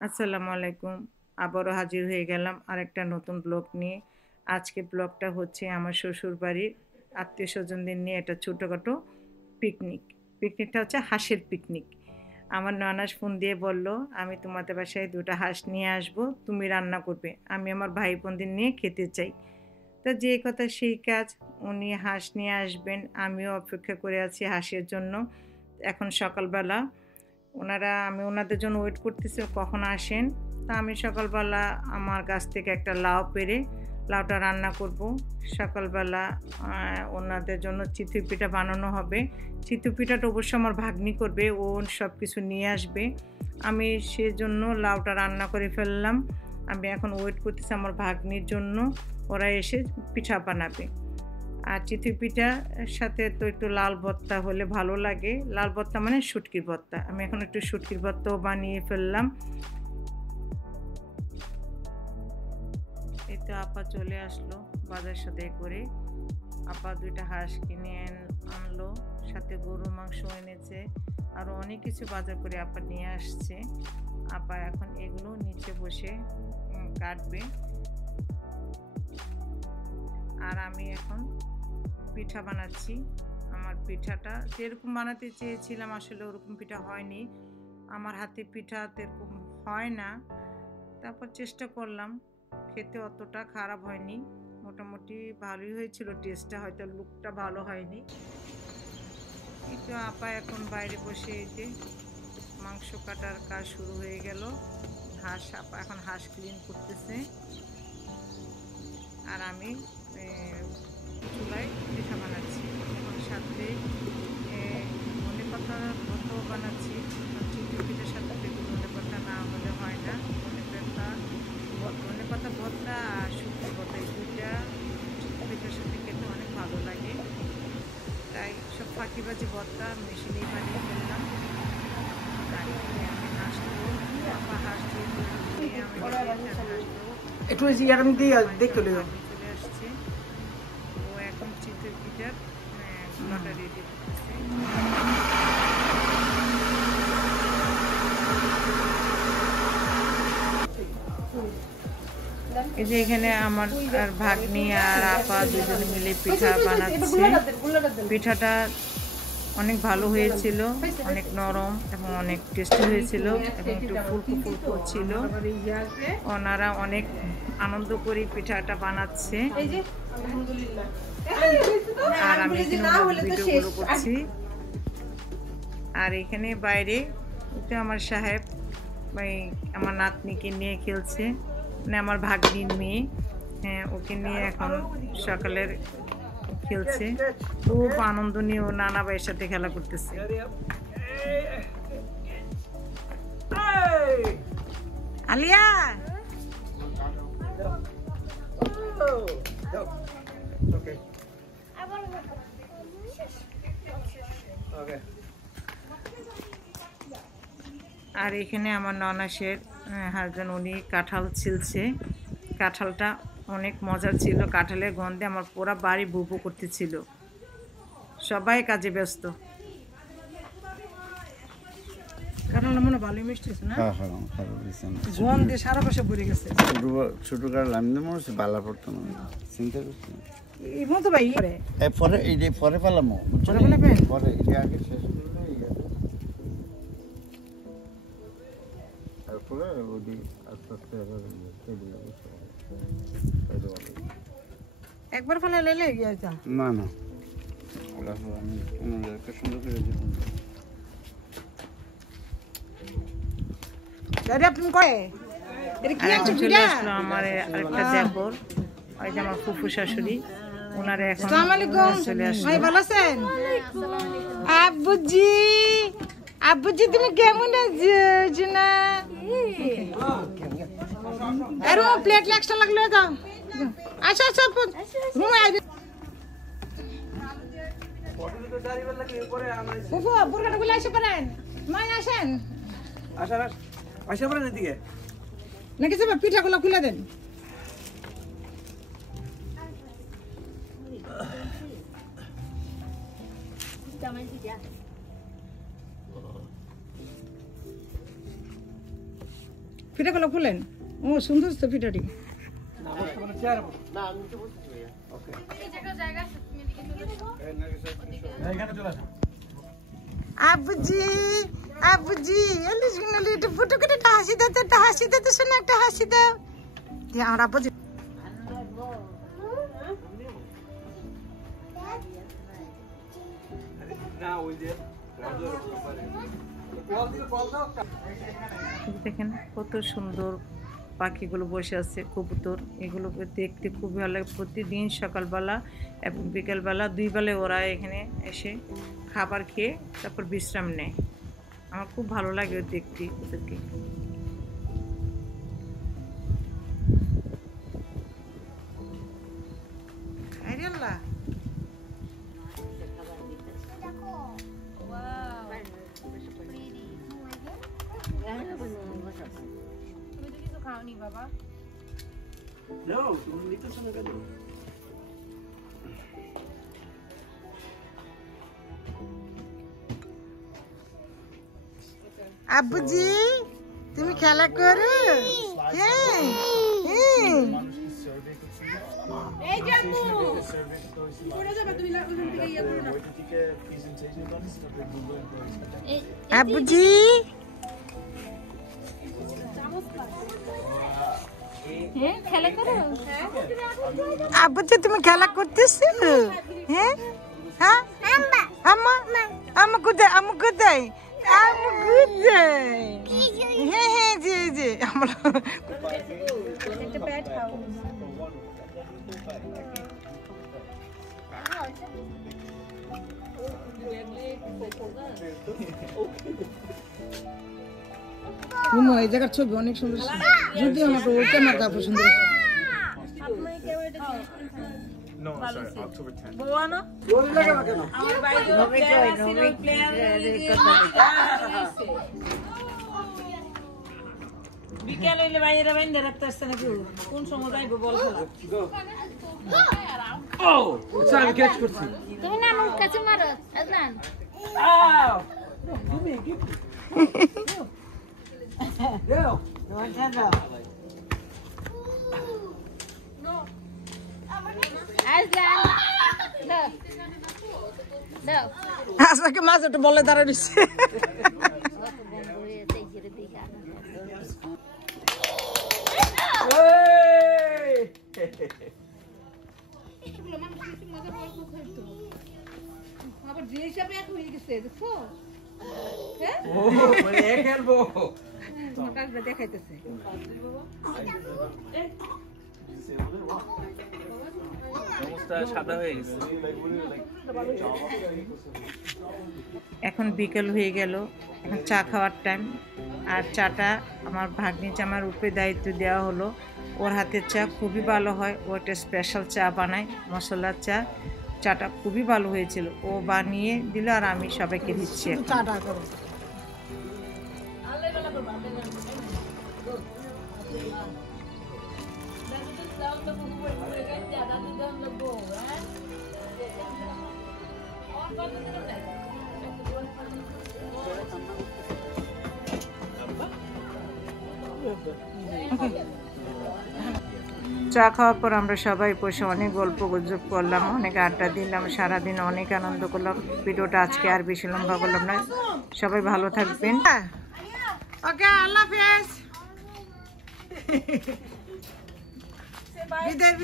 আসসালামু আলাইকুম। আবারও হাজির হয়ে গেলাম আরেকটা নতুন ব্লগ নিয়ে। আজকে ব্লগটা হচ্ছে আমার শ্বশুরবাড়ির আত্মীয়স্বজনদের নিয়ে একটা ছোটখাটো পিকনিক। পিকনিকটা হচ্ছে হাঁসের পিকনিক। আমার ননাস ফোন দিয়ে বলল, "আমি তোমাদের বাসায় ২ টা হাঁস নিয়ে আসবো, তুমি রান্না করবে। আমি আমার ভাই বোনদের নিয়ে খেতে চাই।" তো যে কথা সেই কাজ। উনি হাঁস নিয়ে আসবেন। আমিও অপেক্ষা করে আছি হাঁসের জন্য। এখন সকালবেলা আমি ওনাদের জন্য ওয়েট করতেছি কখন আসেন। তা আমি সকালবেলা আমার গাছ থেকে একটা লাউ পেড়ে লাউটা রান্না করব। সকালবেলা ওনাদের জন্য চিতই পিঠা বানানো হবে। চিতই পিঠাটা অবশ্য আমার ভাগ্নি করবে। ও সব কিছু নিয়ে আসবে। আমি সেজন্য লাউটা রান্না করে ফেললাম। আমি এখন ওয়েট করতেছি আমার ভাগ্নির জন্য। ওরা এসে পিঠা বানাবে। আর চিতই পিঠার সাথে তো একটু লাল ভর্তা হলে ভালো লাগে। লাল ভর্তা মানে শুটকির ভর্তা। আমি এখন একটু শুটকির ভর্তাও বানিয়ে ফেললাম। এই তো আপা চলে আসলো বাজার সদাই করে। আপা ২ টা হাঁস কিনে আনলো, সাথে গরুর মাংস এনেছে। আরও অনেক কিছু বাজার করে আপা নিয়ে আসছে। আপা এখন এগুলো নিচে বসে কাটবে। আর আমি এখন পিঠা বানাচ্ছি। আমার পিঠাটা যেরকম বানাতে চেয়েছিলাম আসলে ওরকম পিঠা হয়নি। আমার হাতে পিঠা এরকম হয় না। তারপর চেষ্টা করলাম। খেতে অতটা খারাপ হয়নি। মোটামুটি ভালোই হয়েছিল টেস্টটা, হয়তো লুকটা ভালো হয়নি। এই তো আপা এখন বাইরে বসে এই যে মাংস কাটার কাজ শুরু হয়ে গেল। আপা এখন হাঁস ক্লিন করতেছে। আর আমি চুলায় পিঠা বানাচ্ছি। এখন সাথে ধনেপাতার ভর্তাও বানাচ্ছি। চিতই পিঠার সাথে একটু ধনেপাতা না হলে হয় না। ধনেপাতা ভর্তা আর শুটকি ভর্তা এই ২টা চিতই পিঠার সাথে খেতে অনেক ভালো লাগে। তাই সব ফাঁকিবাজি ভর্তা মেশিনেই বানিয়ে ফেললাম। আর এখানে আমি হাঁসটাও আপা হাঁস দিয়ে আমি একটু ইয়ার দিয়ে দেখতে চলে আসছে। ও এখন চিতই পিঠার গুঁড়াটা রেডি করতেছে। এই যে এখানে আমার আর ভাগ্নি আর আপা দুজনে মিলে পিঠা বানাচ্ছে। পিঠাটা অনেক ভালো হয়েছিল, অনেক নরম এবং অনেক টেস্টি হয়েছিল এবং একটু ফুলকো ফুলকো ছিল। ওনারা অনেক আনন্দ করে পিঠাটা বানাচ্ছে। আর আমি ভিডিওগুলো করছি। আর এখানে বাইরে একটু আমার সাহেব আমার নাতনিকে নিয়ে খেলছে, মানে আমার ভাগ্নির মেয়ে। হ্যাঁ, ওকে নিয়ে এখন সকালের খেলছে। খুব আনন্দ নিয়ে ও নানা ভাইয়ের সাথে খেলা করতেছে। আলিয়া আর এখানে আমার ননাসের হাজবেন্ড উনি কাঁঠাল ছিলছে। কাঁঠালটা অনেক মজার ছিল। কাঁঠালের গন্ধে আমার পুরা বাড়ি বুবু করতেছিল। সবাই কাজে ব্যস্ত। কারণ মনে ভালোই মিষ্টি আছে না? হ্যাঁ হ্যাঁ ভালো দিয়েছে না। গন্ধে সারা পাশে ভরে গেছে। ছোট কার লামিনে মনে হচ্ছে বালা পড়তো না, চিন্তা করছি এই মতো ভাই করে পরে এই যে পরে পেলামো পরে পেলাবেন? পরে এই যে আগে শেষ করলে তারপরে ওদি আস্তে আস্তে একবার ফেলে লেলে গিয়ে যা। না না ওরা আমি একটা সুন্দর করে দিতাম। আরে আপনি কয় এটা কি আছে চলে আসলো আমার আরেকটা দেবর, ওই যে আমার ফুফু শাশুড়ি। ওনারা এখন আসসালামু আলাইকুম চলে আসলো। ভাই ভালো আছেন? আব্বুজি আব্বুজি তুমি কেমন আছো জানা? আরে ও প্লেট এক্সট্রা লাগলো দাও। আচ্ছা আচ্ছা রুম আই ফুফু বুরকাটা গুলো এসে পড়েন। মাই আসেন আসেন আসে পড়েন এদিকে। নাকি সব পিঠাগুলো খুলে দেন। ফিটাগুলো খুলেন। ও সুন্দর তো ফিটাটি। আব্বুজি আব্বুজি এলিস গুনলি একটু ফটো করে একটা হাসি দাও তো শোনা, একটা হাসি দাও। আর আব্বুজি দেখেন কত সুন্দর পাখিগুলো বসে আছে, কবুতর। এগুলো দেখতে খুব ভালো লাগে। প্রতিদিন সকালবেলা এবং বিকেলবেলা 2 বেলায় ওরা এখানে এসে খাবার খেয়ে তারপর বিশ্রাম নেয়। আমার খুব ভালো লাগে দেখতে ওদেরকে। No, তুমি নিতেছ না কেন? আব্বুজি তুমি খেলা করো। হ্যাঁ এই জাম্মু পড়ে যাবে, তুমি ওখান থেকে ইয়া করো না। আব্বুজি হ্যাঁ খেলা করো। আব্বুজি তুমি খেলা করতেছো? হ্যাঁ হ্যাঁ আম্মা আম্মা কোথায় আম্মু কোথায় আম্মু কোথায়? হ্যাঁ হ্যাঁ জি জি আমরা একটা ব্যাট খাও। ঘুমো, এই জায়গার ছবি অনেক সুন্দর। যদি আমাকে ও ক্যামেরা কাপড় সুন্দর। বিকেল হইলে বাইরে বাইরে রাখতে আসছে না কেউ, কোন সময় যাইবো বল খেলা। ও আচ্ছা আমি ক্যাচ করছি। তুমি না মুখ কাছে মারো আদনান। আও দেও আজলান দাও দাও। আজকে মাছ একটু বলে দাঁড়ায় দিচ্ছে। আবার যে হিসাবে এক হয়ে গেছে দেখছো? ও মানে এক খেলবো। কাজটা দেখাইতেছে। সাদা হয়ে গেছে। এখন বিকেল হয়ে গেল, এখন চা খাওয়ার টাইম। আর চাটা আমার ভাগ্নি আমার উপরে দায়িত্ব দেওয়া হলো। ওর হাতের চা খুবই ভালো হয়, ও একটা স্পেশাল চা বানায়, মশলার চা। চাটা খুবই ভালো হয়েছিল, ও বানিয়ে দিল আর আমি সবাইকে দিচ্ছি। চাটা করো। চা খাওয়ার পর আমরা সবাই বসে অনেক গল্প গুজব করলাম, অনেক আড্ডা দিলাম, সারাদিন অনেক আনন্দ করলাম। ভিডিওটা আজকে আর বেশি লম্বা করলাম না। সবাই ভালো থাকবেন। ওকে আল্লাহ হাফেজ। বিদায়।